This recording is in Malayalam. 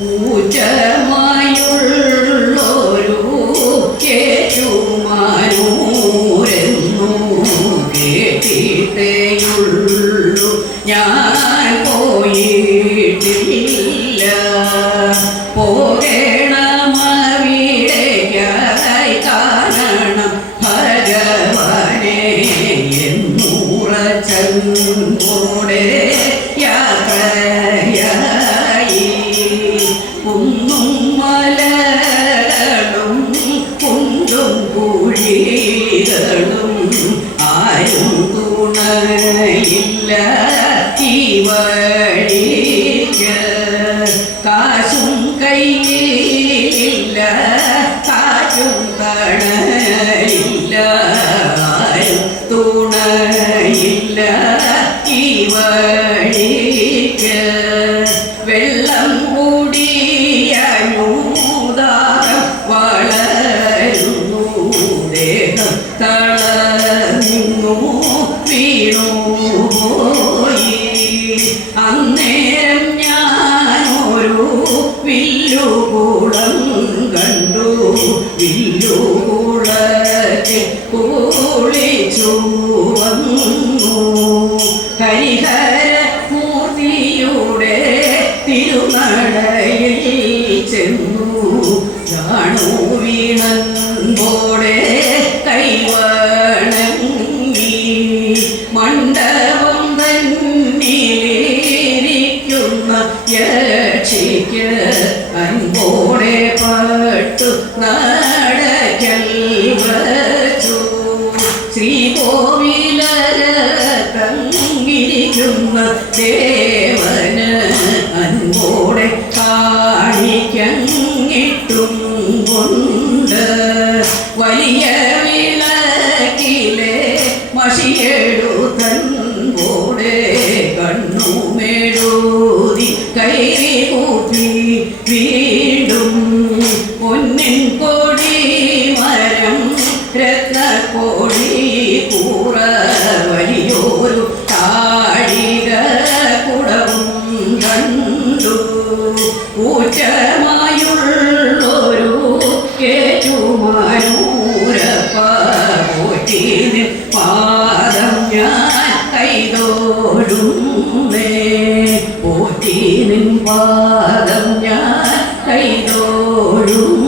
ഊറ്റമായുള്ളൊരു കേറ്റുമാനൂരെന്നു കേട്ടിട്ടേയുള്ളു ഞാൻ പോയിട്ടില്ല. പോകണമവിടേക്കായി കാരണം ഭഗവാനെ എന്നൂറച്ചോടെ യാത്രയായി. കുന്നും മലകളും കുണ്ടും കുഴികളും ആരും തുണയില്ല ഈ വഴിക്ക്. കാശും കയ്യിലില്ല കാറ്റും തണലില്ല ആരും തുണയില്ല ഈ വഴിക്ക്. വെള്ളം കൂടിയൂതാരം വളരുന്നു ദേഹം തളർന്നു വീണുപോയി. അന്നേരം ഞാനൊരു വില്ലുകൂടം കണ്ടു. വില്ലുകൂടത്തിൽ കുളിച്ചു വന്നു. ഹരിഹരമൂർത്തിയുടെ തിരുനടയിൽ ചെന്നു. ജാണു വീണൻപോടെ കൈവണങ്ങി. മണ്ഡപം തന്നിലിരിക്കുന്ന യക്ഷിക്ക് അൻപോടെ പട്ടു നടക്കൽ വച്ചു. ശ്രീകോവിലകത്തങ്ങിരിക്കുന്ന ദേവന് അൻപോടെ കാണിക്കങ്ങിട്ടും കൊണ്ട്. വലിയ വിളക്കിലെ മഷിയെടുത്തൻപോടെ കണ്ണുമെഴുതി കൈറി കൂപ്പി വീണ്ടും. പൊന്നിൻ കൊടി മരം രത്നക്കൊടി കൂറ വലിയൊരു താഴിക കുടവും കണ്ടു. ഊറ്റമായുള്ളൊരു കേറ്റുമാനൂരപ്പ പോറ്റിന് പാദം ഞാൻ കൈതോടുന്നേ. പോറ്റിനിൻ പാദം ഞാൻ കൈതോടും